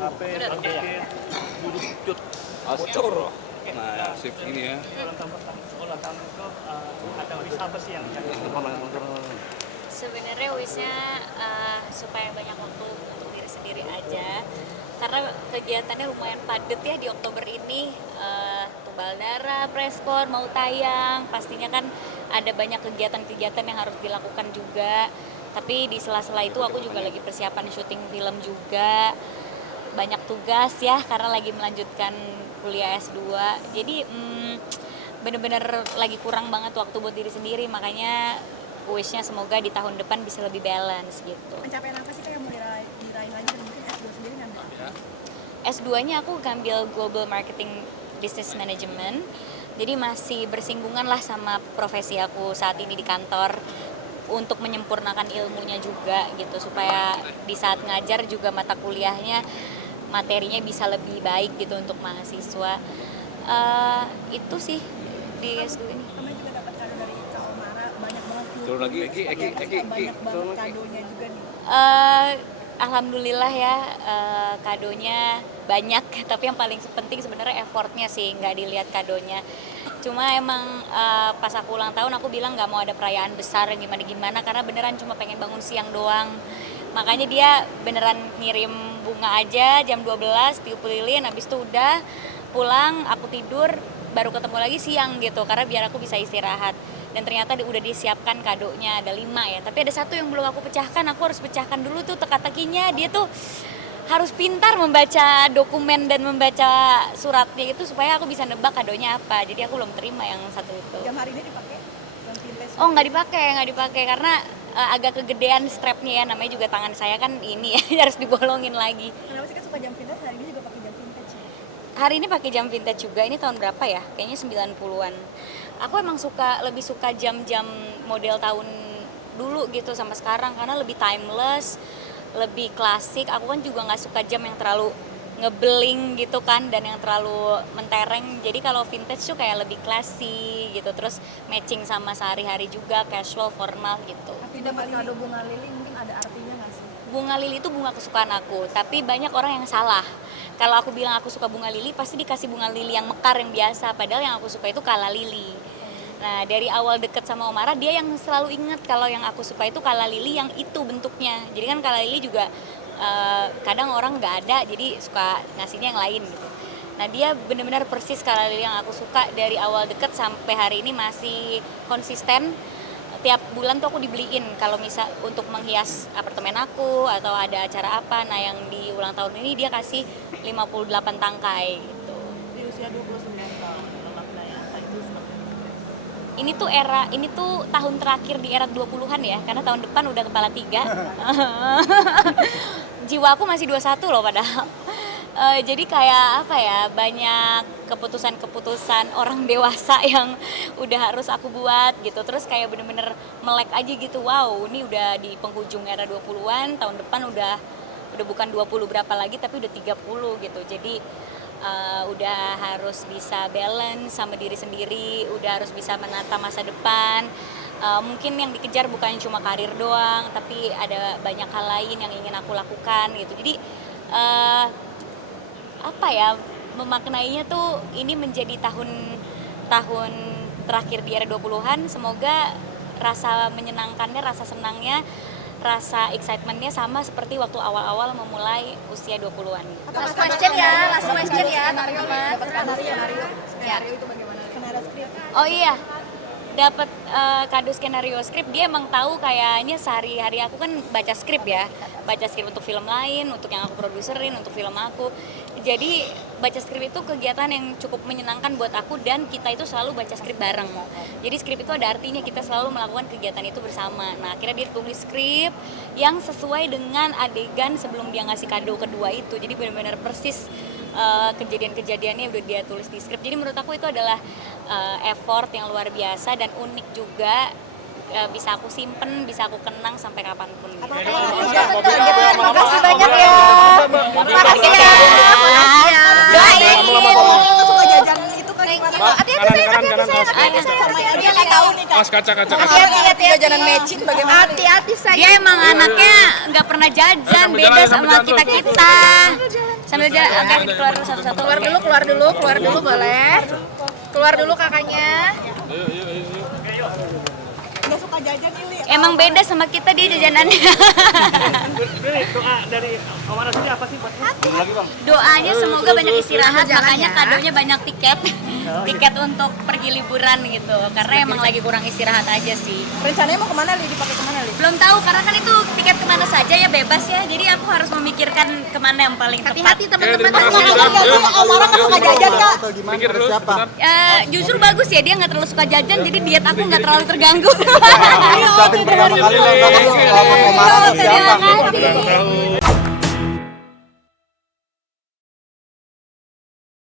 HP, dikit, duduk cut. Astagfirullah. Nah, ya, sip ini ya. Ulang tahun itu ada wish apa sih yang Sebenarnya wishnya supaya banyak waktu untuk diri sendiri aja, karena kegiatannya lumayan padat ya di Oktober ini. Tumbal darah, preskon, mau tayang, pastinya kan ada banyak kegiatan-kegiatan yang harus dilakukan juga. Tapi di sela-sela itu aku juga lagi persiapan syuting film juga, banyak tugas ya karena lagi melanjutkan kuliah S2. Jadi bener-bener lagi kurang banget waktu buat diri sendiri, makanya wishnya semoga di tahun depan bisa lebih balance gitu. Pencapaian apa sih yang mau diraih lagi dan mungkin S2 sendiri ngambil? S2-nya aku ngambil Global Marketing Business Management, jadi masih bersinggungan lah sama profesi aku saat ini di kantor, untuk menyempurnakan ilmunya juga gitu, supaya di saat ngajar juga mata kuliahnya, materinya bisa lebih baik gitu untuk mahasiswa. Itu sih di S2 ini. Kemarin juga dapat kado dari Kak Omara, banyak banget. Turun lagi, Eki. Banyak banget kadonya juga nih. Alhamdulillah ya, kadonya banyak, tapi yang paling penting sebenarnya effortnya sih, nggak dilihat kadonya. Cuma emang pas aku ulang tahun aku bilang nggak mau ada perayaan besar gimana-gimana, karena beneran cuma pengen bangun siang doang. Makanya dia beneran ngirim bunga aja jam 12, tiup lilin, habis itu udah pulang, aku tidur, baru ketemu lagi siang gitu, karena biar aku bisa istirahat. Dan ternyata udah disiapkan kadonya, ada 5 ya, tapi ada 1 yang belum aku pecahkan. Aku harus pecahkan dulu tuh teka-tekinya. Dia tuh harus pintar membaca dokumen dan membaca suratnya itu supaya aku bisa nebak kadonya apa. Jadi aku belum terima yang 1 itu. Jam hari ini dipakai? Jam vintage? Oh, nggak dipakai karena agak kegedean strapnya ya, namanya juga tangan saya kan ini ya, harus dibolongin lagi. Kenapa sih kan suka jam vintage, hari ini juga pakai jam vintage ya? Hari ini pakai jam vintage juga. Ini tahun berapa ya? Kayaknya 90-an. Aku emang lebih suka jam-jam model tahun dulu gitu sama sekarang, karena lebih timeless, lebih klasik. Aku kan juga nggak suka jam yang terlalu ngebeling gitu kan, dan yang terlalu mentereng. Jadi kalau vintage tuh kayak lebih classy gitu, terus matching sama sehari-hari juga, casual, formal gitu. Arti dapat kado bunga lili mungkin ada artinya nggak sih? Bunga lili itu bunga kesukaan aku, tapi banyak orang yang salah. Kalau aku bilang aku suka bunga lili, pasti dikasih bunga lili yang mekar yang biasa, padahal yang aku suka itu kala lili. Nah, dari awal deket sama Omara, dia yang selalu inget kalau yang aku suka itu kala lili yang itu bentuknya. Jadi kan kala lili juga kadang orang nggak ada, jadi suka ngasihnya yang lain gitu. Nah, dia benar-benar persis kala lili yang aku suka. Dari awal deket sampai hari ini masih konsisten. Tiap bulan tuh aku dibeliin kalau misal untuk menghias apartemen aku atau ada acara apa. Nah, yang di ulang tahun ini dia kasih 58 tangkai gitu. Di usia 29 tahun, maknanya itu seperti Ini tuh tahun terakhir di era 20-an ya, karena tahun depan udah kepala 3. Jiwa aku masih 21 loh padahal. Jadi kayak apa ya, banyak keputusan-keputusan orang dewasa yang udah harus aku buat gitu. Terus kayak bener-bener melek aja gitu, wow ini udah di penghujung era 20-an, tahun depan udah bukan 20 berapa lagi tapi udah 30 gitu. Jadi udah harus bisa balance sama diri sendiri, udah harus bisa menata masa depan. Mungkin yang dikejar bukan cuma karir doang, tapi ada banyak hal lain yang ingin aku lakukan gitu. Jadi apa ya, memaknainya tuh ini menjadi tahun terakhir di era 20-an. Semoga rasa menyenangkannya, rasa senangnya, rasa excitementnya sama seperti waktu awal-awal memulai usia 20-an. last question ya teman-teman. Skenario itu bagaimana? Skenario skrip. Oh iya, dapat kado skenario skrip. Dia emang tahu kayaknya sehari-hari aku kan baca skrip ya, baca skrip untuk film lain, untuk yang aku produserin, untuk film aku. Jadi baca skrip itu kegiatan yang cukup menyenangkan buat aku, dan kita itu selalu baca skrip bareng. Jadi skrip itu ada artinya, kita selalu melakukan kegiatan itu bersama. Nah, akhirnya dia tulis skrip yang sesuai dengan adegan sebelum dia ngasih kado kedua itu. Jadi benar-benar persis kejadian-kejadiannya udah dia tulis di skrip. Jadi menurut aku itu adalah effort yang luar biasa dan unik juga. Bisa aku simpen, bisa aku kenang sampai kapanpun. Makasih banyak ya. Makasih ya. Doain. Suka jajan itu kan gimana? Hati-hati saya nggak tahu nih. Mas kaca. Hati-hati jajanan mecin bagaimana? Hati-hati saya. Dia emang anaknya nggak pernah jajan, beda sama kita-kita. Sambil jalan, oke keluar dulu satu-satu. Keluar dulu boleh. Keluar dulu kakaknya. Nggak suka jajan ini. Emang beda sama kita dia jajanannya. Ini doa dari Omar sini apa sih buat Doanya semoga banyak istirahat, Jalan makanya ya. kadonya banyak tiket. Tiket untuk pergi liburan gitu. Karena emang lagi kurang istirahat aja sih. Rencananya mau kemana Li? Dipakai kemana Li? Belum tahu karena kan itu tiket kemana saja ya bebas ya. Jadi aku harus memikirkan kemana yang paling tepat. Hati-hati teman-teman. terima kasih, Mas, Bang. Amara nggak suka jajan kak. Atau gimana? Mikir dulu, Siapa? Justru bagus ya dia nggak terlalu suka jajan, jadi diet aku nggak terlalu terganggu. Ucapin pertama kali dong, Om Mara tuh siapa? Terima kasih.